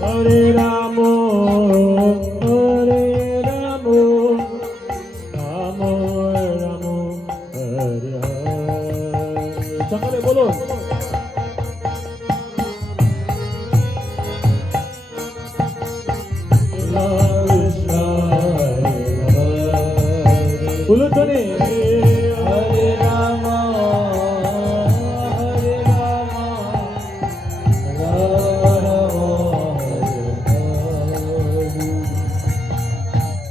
Hare Rama.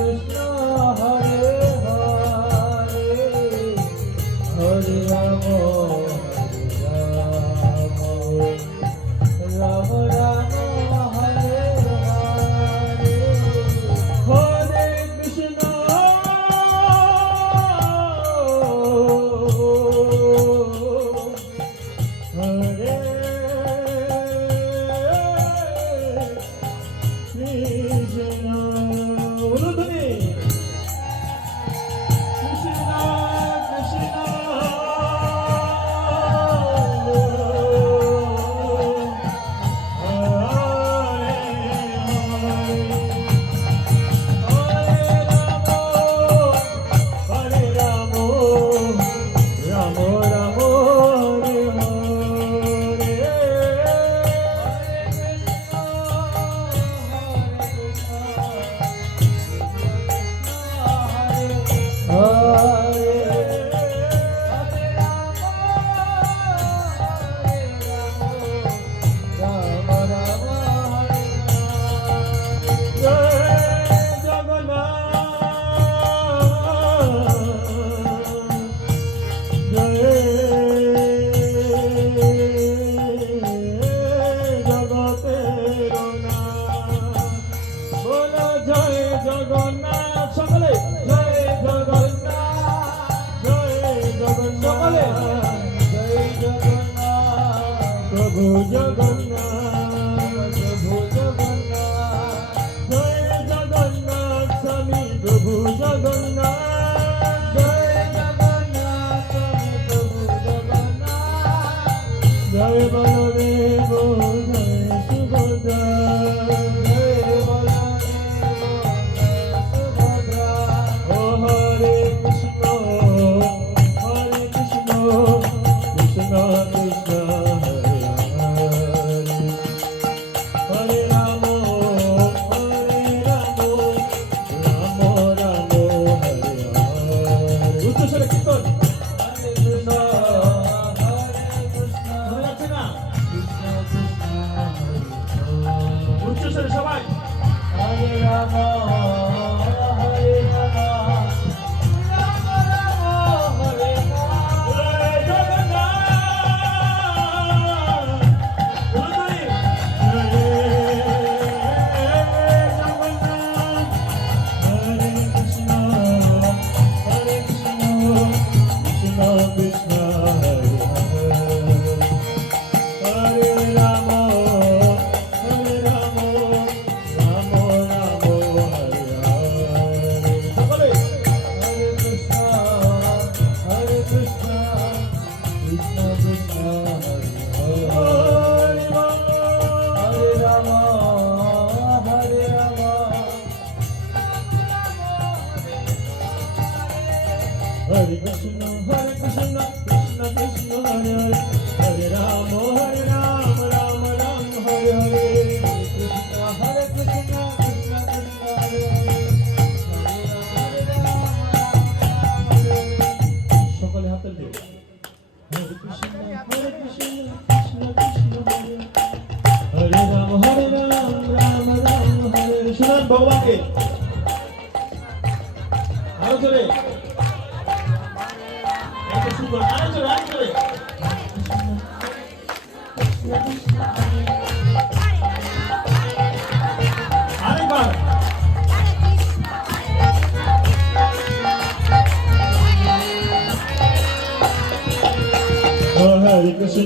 Christmas.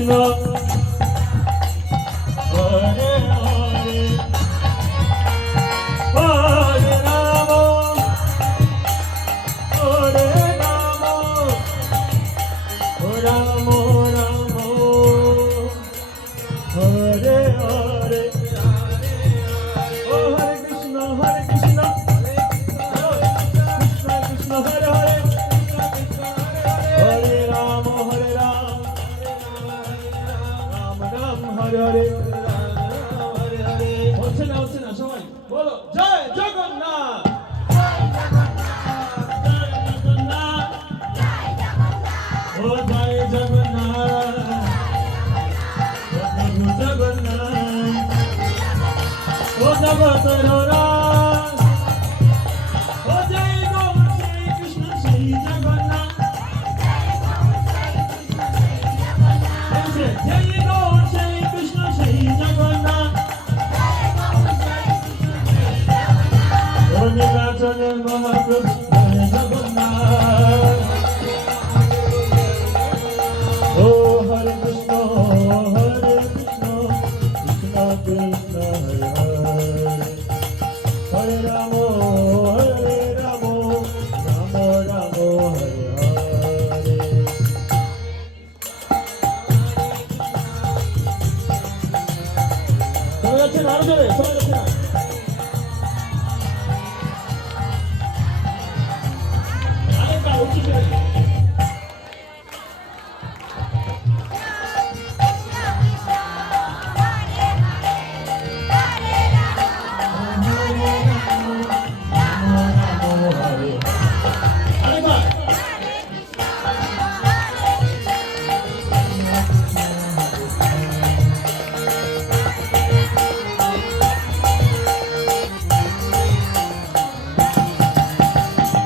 Krishna যাচ্ছে না আরো জোরে সবাই যাচ্ছে না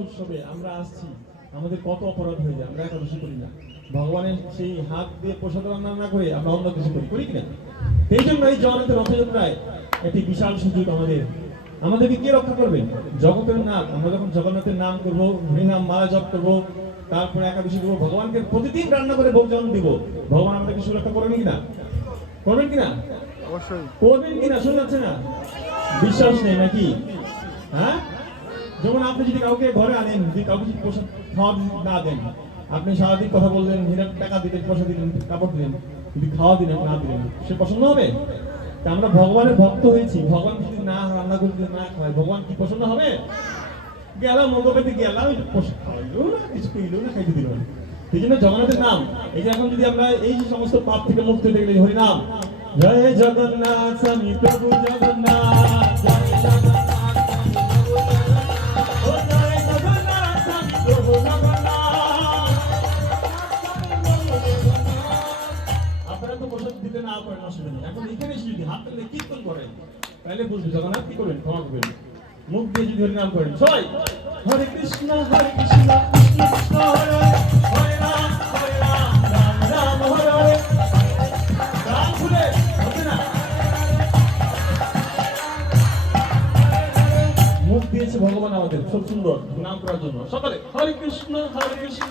উৎসবে আমরা আসছি আমাদের কত অপরাধ হয়ে যায় আমরা একাদশী করি না ভগবানের সেই হাত দিয়ে প্রসাদ রান্না না করে আমরা অন্য কিছু করি করি কিনা এই জন্য এই জগন্নাথের রথযাত্রায় একটি বিশাল সুযোগ আমাদের। আমাদেরকে কে রক্ষা করবে? জগতের নাম। আমরা যখন জগন্নাথের নাম করব হরিনাম মালা জপ করব তারপরে একাদশী করব ভগবানকে প্রতিদিন রান্না করে ভোজন দিব। ভগবান আমাদেরকে সুরক্ষা করবেন কিনা? করবেন কিনা? অবশ্যই। করবেন কিনা? শোনা যাচ্ছে না? বিশ্বাস নেই নাকি? হ্যাঁ? যেমন আপনি যদি কাউকে ঘরে আনেন যদি কাউকে যদি প্রসাদ খাওয়া না দেন আপনি সারাদিন কথা বললেন হিরার টাকা দিলেন পয়সা দিলেন কাপড় দিলেন যদি খাওয়া দিলেন না দিলেন সে পছন্দ হবে? আমরা ভগবানের ভক্ত হয়েছি। ভগবান যদি না রান্না করে যদি না খাওয়াই ভগবান কি পছন্দ হবে? গেলাম মঙ্গলবারে গেলাম খাইলো না, কিছু কইলো না, খাইতে দিল এই জন্য জগন্নাথের নাম। এই যে এখন যদি আমরা এই যে সমস্ত পাপ থেকে মুক্ত হতে গেলে হরি নাম জয় জগন্নাথ, স্বামী প্রভু জগন্নাথ, জয় জগন্নাথ। দিতে না পারেন অসুবিধা নেই। এখন এখানে এসে যদি হাত তুলে কীর্তন করেন, তাহলে বুঝবে জগন্নাথ কি করবেন? ক্ষমা করবেন। মুখ দিয়ে যদি হরিনাম করেন সবাই হরে কৃষ্ণ হরে কৃষ্ণ কৃষ্ণ, হরে হরে রাম হরে রাম রাম রাম, হরে হরে। মুখ দিয়েছে ভগবান আমাদের, খুব সুন্দর। নাম করার জন্য। সকালে, হরে কৃষ্ণ হরে কৃষ্ণ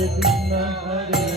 سيدنا